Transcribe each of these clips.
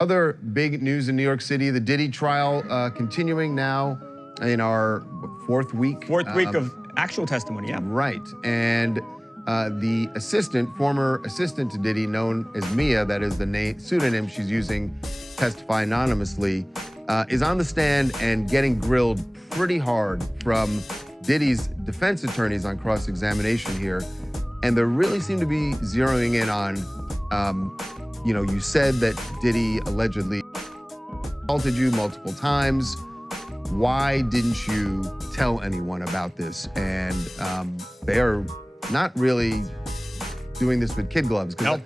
Other big news in New York City, the Diddy trial continuing now in our fourth week. Fourth week of actual testimony, yeah. Right, and the former assistant to Diddy, known as Mia, that is the pseudonym she's using to testify anonymously, is on the stand and getting grilled pretty hard from Diddy's defense attorneys on cross-examination here. And they really seem to be zeroing in on, you said that Diddy allegedly assaulted you multiple times. Why didn't you tell anyone about this? And they're not really doing this with kid gloves. Nope.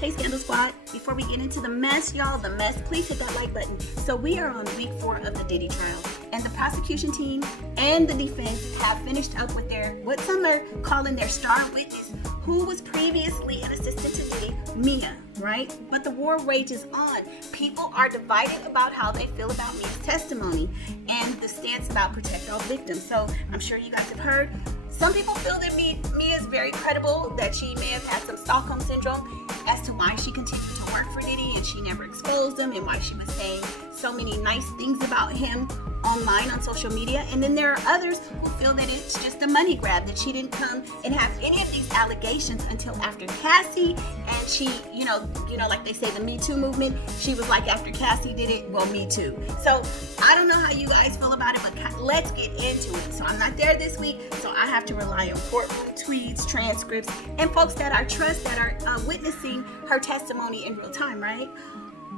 Hey, Scandal Squad. Before we get into the mess, y'all, please hit that like button. So we are on week 4 of the Diddy trial, and the prosecution team and the defense have finished up with what some are calling their star witness, who was previously an assistant to Diddy, Mia, right? But the war rages on. People are divided about how they feel about Mia's testimony and the stance about protect all victims. So I'm sure you guys have heard. Some people feel that Mia is very credible, that she may have had some Stockholm syndrome as to why she continued to work for Diddy and she never exposed him, and why she was saying so many nice things about him online on social media. And then there are others who feel that it's just a money grab, that she didn't come and have any of these allegations until after Cassie, and she, like they say, the Me Too movement, she was like, after Cassie did it, well, me too. So I don't know how you guys feel about it, but let's get into it. So I'm not there this week, so I have to rely on courtroom tweets, transcripts, and folks that I trust that are witnessing her testimony in real time, right?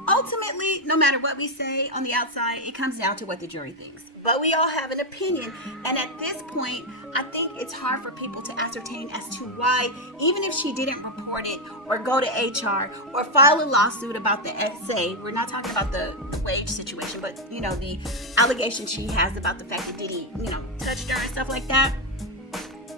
Ultimately, no matter what we say on the outside, it comes down to what the jury thinks. But we all have an opinion, and at this point, I think it's hard for people to ascertain as to why, even if she didn't report it or go to HR or file a lawsuit about the SA, we're not talking about the wage situation, but the allegation she has about the fact that Diddy, touched her and stuff like that.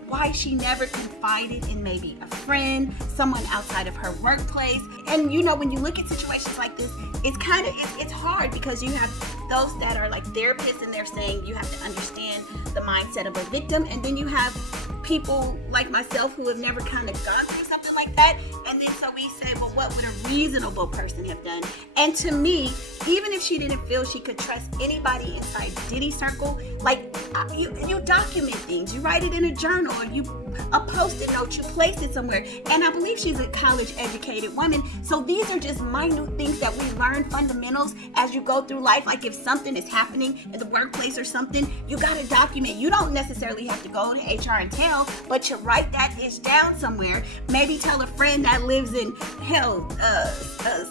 Why she never confided in maybe a friend, someone outside of her workplace. And when you look at situations like this, it's hard, because you have those that are like therapists, and they're saying you have to understand the mindset of a victim, and then you have people like myself who have never kind of gone through something like that, and then so we say, well, what would a reasonable person have done? And to me, even if she didn't feel she could trust anybody inside Diddy circle, like you document things, you write it in a journal, or you a post-it note, you place it somewhere. And I believe she's a college educated woman, so these are just minute things that we learn, fundamentals as you go through life. Like if something is happening in the workplace or something, you got to document. You don't necessarily have to go to HR and tell, but you write that down somewhere. Maybe tell a friend that lives in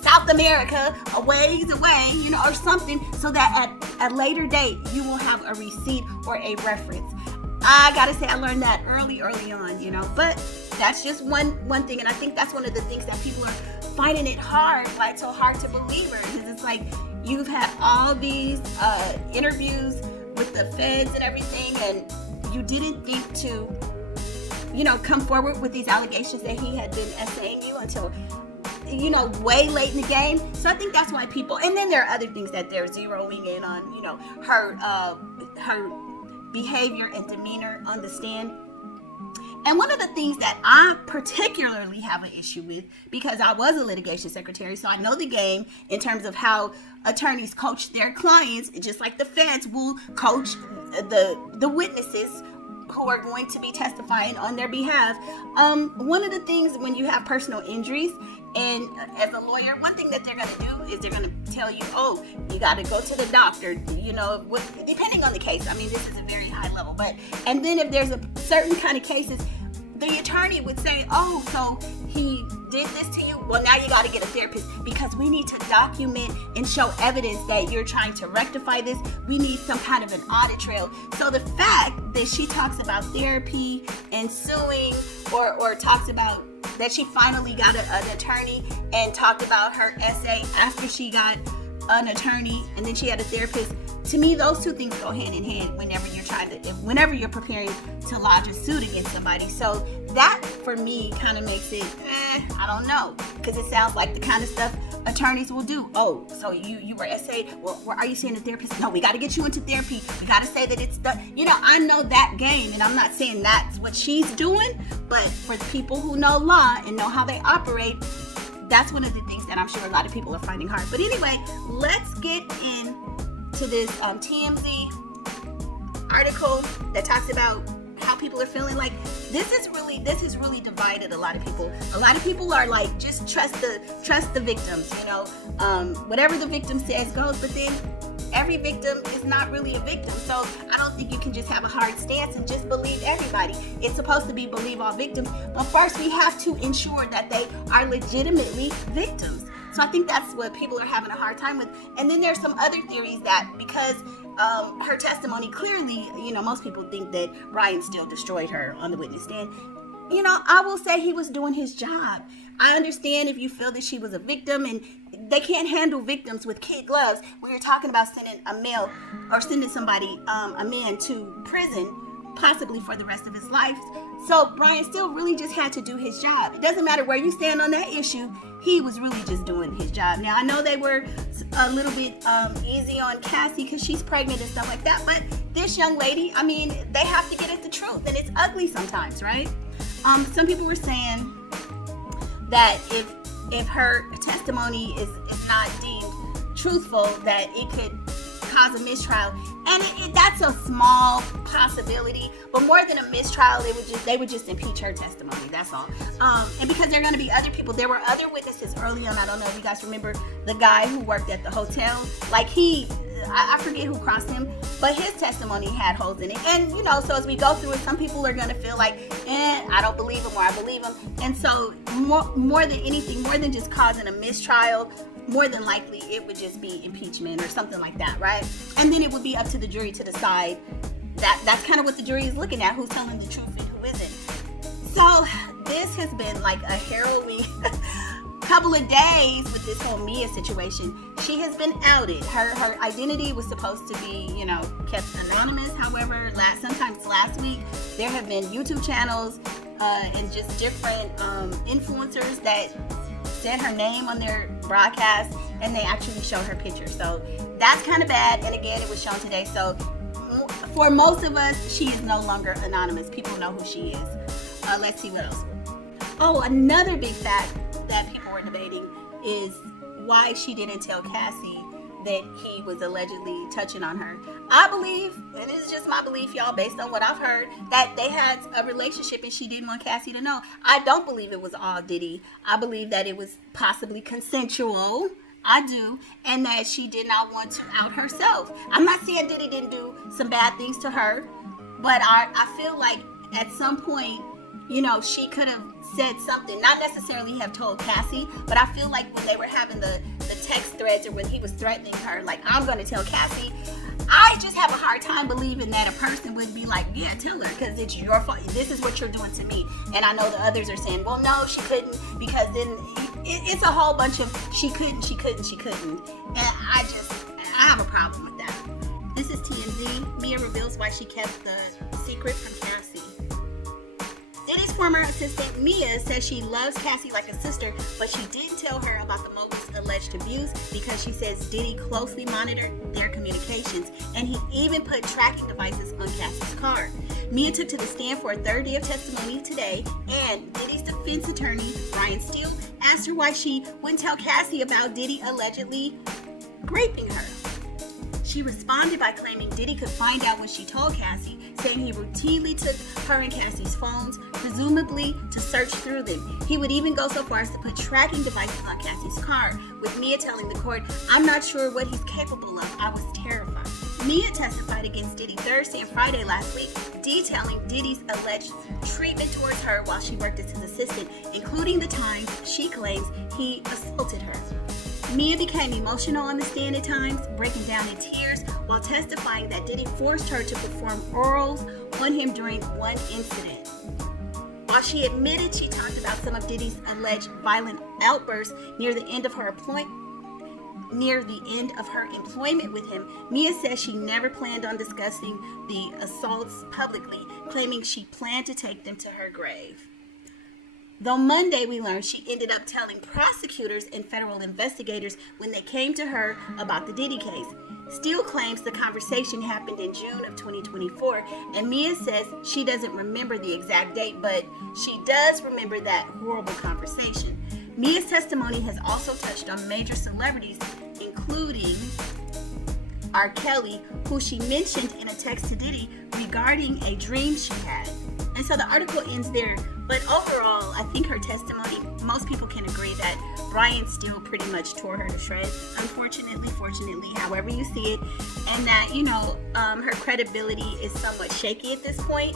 South America, a ways away, or something, so that at a later date you will have a receipt or a reference. I gotta say, I learned that early on, but that's just one thing, and I think that's one of the things that people are finding it hard, like so hard to believe her, because it's like you've had all these interviews with the feds and everything, and you didn't think to, come forward with these allegations that he had been essaying you until way late in the game. So I think that's why people, and then there are other things that they're zeroing in on, her behavior and demeanor on the stand. And one of the things that I particularly have an issue with, because I was a litigation secretary, so I know the game in terms of how attorneys coach their clients, just like the feds will coach the witnesses who are going to be testifying on their behalf. One of the things when you have personal injuries, and as a lawyer, one thing that they're going to do is they're going to tell you, oh, you got to go to the doctor, depending on the case. I mean, this is a very high level, and then if there's a certain kind of cases, the attorney would say, oh, so he did this to you? Well, now you got to get a therapist, because we need to document and show evidence that you're trying to rectify this. We need some kind of an audit trail. So the fact that she talks about therapy and suing, or talks about that she finally got an attorney and talked about her essay after she got an attorney and then she had a therapist, to me, those two things go hand in hand whenever you're preparing to lodge a suit against somebody. So that, for me, kind of makes it, I don't know, because it sounds like the kind of stuff attorneys will do. Oh, so you were essayed. Well, are you seeing a therapist? No, we got to get you into therapy. We got to say that it's the, I know that game, and I'm not saying that's what she's doing, but for the people who know law and know how they operate, that's one of the things that I'm sure a lot of people are finding hard. But anyway, let's get into this TMZ article that talks about how people are feeling. Like, this has really divided a lot of people. A lot of people are like, just trust the victims, you know, whatever the victim says goes. But then every victim is not really a victim, so I don't think you can just have a hard stance and just believe everybody. It's supposed to be believe all victims, but first we have to ensure that they are legitimately victims. So I think that's what people are having a hard time with. And then there's some other theories that because her testimony, clearly, you know, most people think that Ryan still destroyed her on the witness stand. You know, I will say he was doing his job. I understand if you feel that she was a victim, and they can't handle victims with kid gloves when you're talking about sending a male or sending somebody, a man, to prison, possibly for the rest of his life. So Brian still really just had to do his job. It doesn't matter where you stand on that issue. He was really just doing his job. Now, I know they were a little bit easy on Cassie because she's pregnant and stuff like that, but this young lady, I mean, they have to get at the truth, and it's ugly sometimes, right? Some people were saying that if her testimony is not deemed truthful, that it could cause a mistrial, and that's a small possibility. But more than a mistrial, they would just impeach her testimony. That's all. And because there are going to be other people, there were other witnesses early on. I don't know if you guys remember the guy who worked at the hotel. Like I forget who crossed him, but his testimony had holes in it. And you know, so as we go through it, some people are going to feel like, I don't believe him, or I believe him. And so more than anything, more than just causing a mistrial, more than likely it would just be impeachment or something like that, right? And then it would be up to the jury to decide. That's kind of what the jury is looking at, who's telling the truth and who isn't. So this has been like a harrowing couple of days with this whole Mia situation. She has been outed. Her identity was supposed to be, you know, kept anonymous. However, sometimes last week there have been YouTube channels and just different influencers that said her name on their broadcast, and they actually show her picture. So that's kind of bad. And again, it was shown today. So for most of us, she is no longer anonymous. People know who she is. Let's see what else. Oh, another big fact that people were debating is why she didn't tell Cassie that he was allegedly touching on her. I believe, and this is just my belief, y'all, based on what I've heard, that they had a relationship and she didn't want Cassie to know. I don't believe it was all Diddy. I believe that it was possibly consensual. I do. And that she did not want to out herself. I'm not saying Diddy didn't do some bad things to her, but I feel like at some point, you know, she could have said something, not necessarily have told Cassie, but I feel like when they were having the text threads, or when he was threatening her, like, I'm going to tell Cassie, I just have a hard time believing that a person would be like, yeah, tell her, because it's your fault. This is what you're doing to me. And I know the others are saying, well, no, she couldn't, because then it's a whole bunch of she couldn't. And I have a problem with that. This is TMZ. Mia reveals why she kept the secret from Cassie. Diddy's former assistant, Mia, says she loves Cassie like a sister, but she didn't tell her about the mogul's alleged abuse because she says Diddy closely monitored their communications, and he even put tracking devices on Cassie's car. Mia took to the stand for a third day of testimony today, and Diddy's defense attorney, Ryan Steele, asked her why she wouldn't tell Cassie about Diddy allegedly raping her. She responded by claiming Diddy could find out when she told Cassie, saying he routinely took her and Cassie's phones, presumably to search through them. He would even go so far as to put tracking devices on Cassie's car, with Mia telling the court, I'm not sure what he's capable of. I was terrified. Mia testified against Diddy Thursday and Friday last week, detailing Diddy's alleged treatment towards her while she worked as his assistant, including the times she claims he assaulted her. Mia became emotional on the stand at times, breaking down in tears while testifying that Diddy forced her to perform orals on him during one incident. While she admitted she talked about some of Diddy's alleged violent outbursts near the end of her employment with him, Mia says she never planned on discussing the assaults publicly, claiming she planned to take them to her grave. Though Monday we learned she ended up telling prosecutors and federal investigators when they came to her about the Diddy case. Steele claims the conversation happened in June of 2024, and Mia says she doesn't remember the exact date, but she does remember that horrible conversation. Mia's testimony has also touched on major celebrities, including R. Kelly, who she mentioned in a text to Diddy regarding a dream she had. And so the article ends there. But overall, I think her testimony, most people can agree that Brian still pretty much tore her to shreds, unfortunately, fortunately, however you see it. And that, her credibility is somewhat shaky at this point.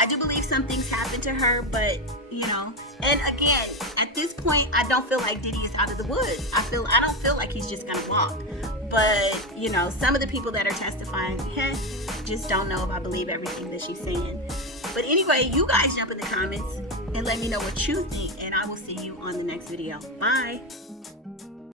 I do believe some things happened to her, but, and again, at this point, I don't feel like Diddy is out of the woods. I don't feel like he's just gonna walk. But, some of the people that are testifying, just don't know if I believe everything that she's saying. But anyway, you guys jump in the comments and let me know what you think, and I will see you on the next video. Bye.